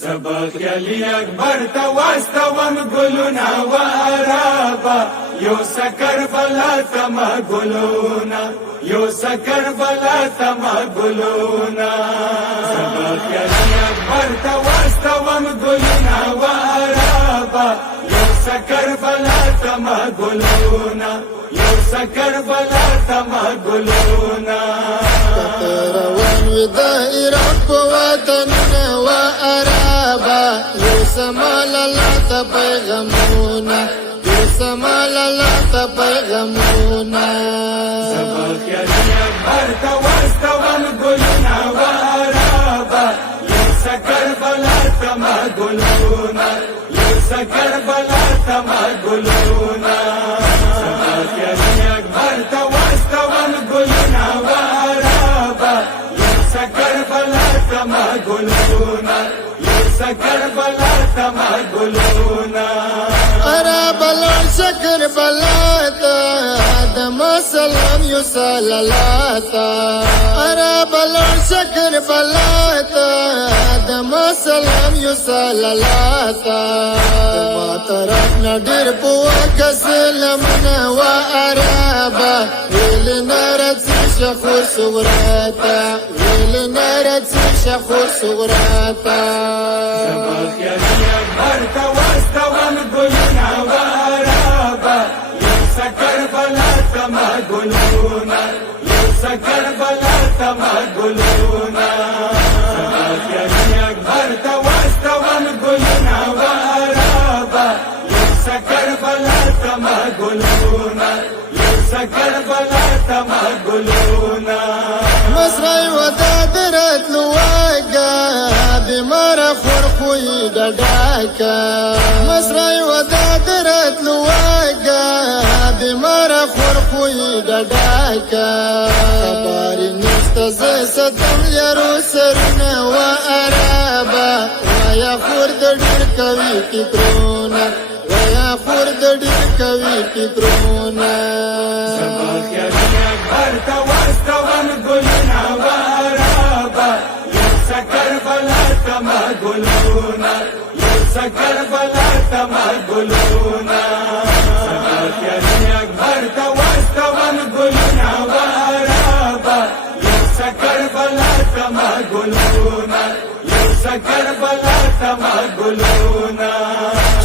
زبخیلی اکبر تواستوم گلونا و عرابا یو سکر بلا تما گلونا یو سکر بلا تما گلونا زبخیلی اکبر تواستوم گلونا و عرابا یو سکر بلا تما گلونا یو سکر بلا تما گلونا روان وی دائره په وطنونه و عربا یو سمال الله ته پیغامونه یو سمال الله ته پیغامونه زبخیلی اکبر تواستوم گلونا و عربا یو سکر بلا تما گلونا یو سکر بلا تما گلونا زبخیلی اکبر تواستوم گلونا و عربا یو سکر بلا تما گلونا یو سکر بلا تما گلونا عرب لون شکر بلاتا دم سلام یو سلالاتا عرب لون شکر بلاتا دم سلام یو سلالاتا ما طرف نډیر پوا کسلمنا و عربا ویل نارت شخو صغراتا ویل نارت شخو صغراتا زبخیلی اکبر تواستوم گلونا و عربا یو سکر بلا تما گلونا یو سکر بلا تما گلونا زبخیلی اکبر تواستوم گلونا و عربا یو سکر بلا تما گلونا یو سکر بلا تما گلونا مصرای ودا درت لواگا بیمار خورخوی ڈاکا مصرای ودا درت لواگا بیمار خورخوی ڈاکا خباری نشت زی ستم یارو سرنا و عربا ویا خورد ډیر کوي فکرونه ویا خورد ډیر کوي فکرونه زبخیلی اکبر تواستوم گلونا و عربا یو سکر بلا تما گلونا یو سکر بلا تما گلونا زبخیلی اکبر تواستوم گلونا و عربا یو سکر بلا تما گلونا یو سکر بلا تما گلونا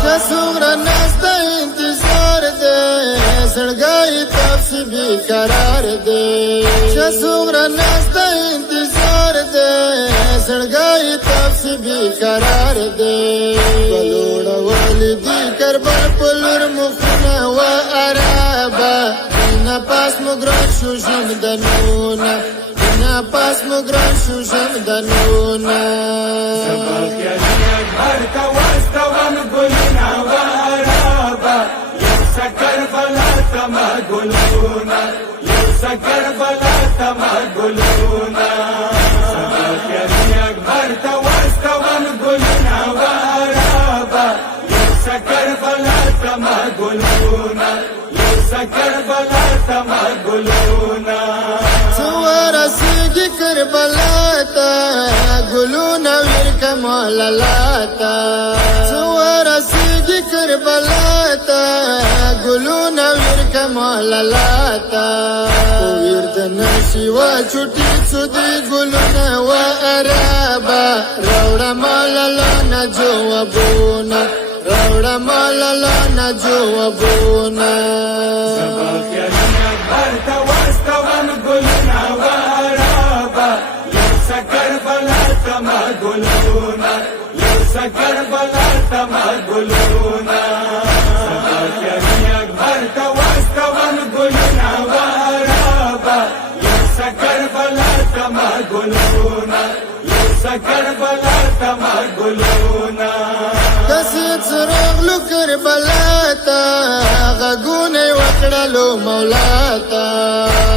شسوغر نستا انتظار دے سڑگائی تفسی بھی قرار دے شسوغر نستا انتظار دے سڑگائی تفسی بھی قرار دے بلوڑا والدی کربر پلور مخنا و عربا دینا پاس مگران شوشم دنونا دینا پاس مگران شوشم دنونا زبخیلی اکبر تواستوم گلونا و عربا یو سکر بلا تما گلونا یو سکر بلا تما گلونا زبخیلی اکبر تواستوم گلونا و عربا یو سکر بلا تما گلونا یو سکر بلا تما گلونا سوارا سیگی کربلا تا گلونا ویر کمال لاتا سوارا سیگی کربلا تا گلونا ویر کمال لاتا ویر دنشی و چوٹی سودی گلونا و عربا روڑا مالالا جوابونا روڑا مالالا جوابونا زبخیلی اکبر تواستوم گلونا و عربا یو سکر بلا تما گلونا یو سکر بلا تما گلونا زبخیلی اکبر تواستوم گلونا و عربا یو سکر بلا تما گلونا یو سکر بلا تما گلونا کسی سرغلو کربلاتا غگونه وکړلو مولاتا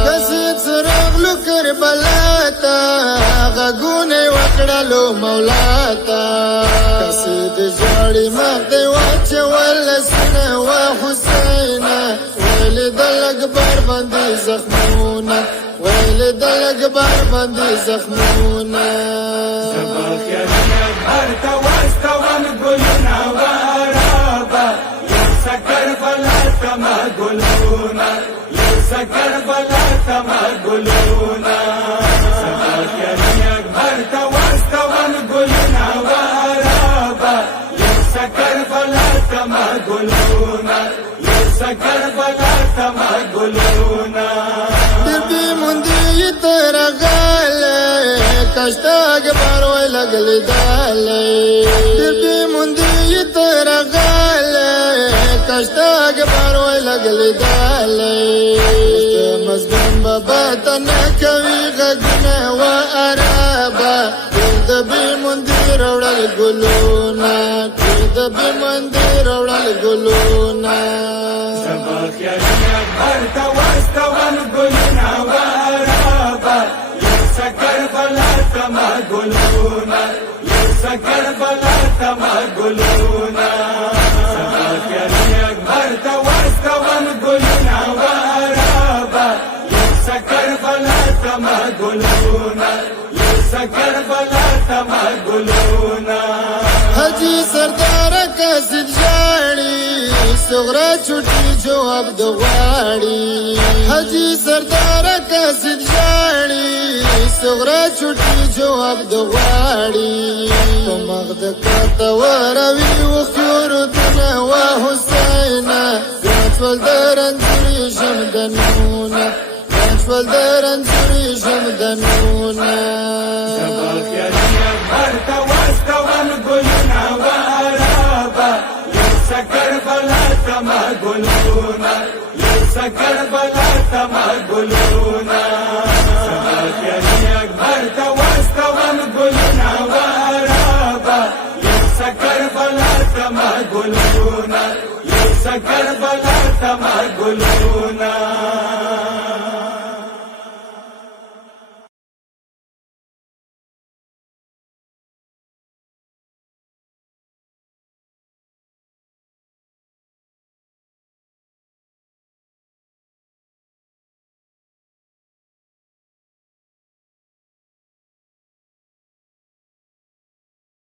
کسی سرغلو کربلاتا غگونه وکړلو مولاتا کسی د جوړی مخ دی واچول سنه و حسینا ویل د اکبر باندې زخمونه ویل د اکبر باندې زخمونه زبخیلی اکبر تواستوم تما ګلونه سبا کلن اکبر ته واستوم ګلونه وارابا یو سکر بلا تما ګلونه یو سکر بلا تما ګلونه دبی مندی ترغاله کشتاگ باروی لگلی داله دبی مندی ترغاله کشتاگ باروی لگلی داله مزگن بابا تنکوی غگنا و عربا دبی مندی روڑل گلونا دبی مندی روڑل گلونا سبا کلن اکبر ته واستوم ګلونه وارابا یو سکر بلا تما ګلونه یو سکر بلا تما ګلونه سبا کلن اکبر ته واستوم ګلونه وارابا یو سکر بلا تما ګلونه یو سکر بلا تما ګلونه حجی سردار کسید جاڑی سغرا چھوٹی جواب دغواڑی حجی سردار کسید جاڑی سغرا چھوٹی جواب دغواڑی مغد کتا وروی وخیور دنا و حسینا گانچوال درنزوری شمدنونا گانچوال درنزوری شمدنونا سبا کلن اکبر ته واستوم ګلونه وارابا یو سکر بلا تما ګلونه یو سکر بلا تما ګلونه سبا کلن اکبر ته واستوم ګلونه وارابا یو سکر بلا تما ګلونه یو سکر بلا تما ګلونه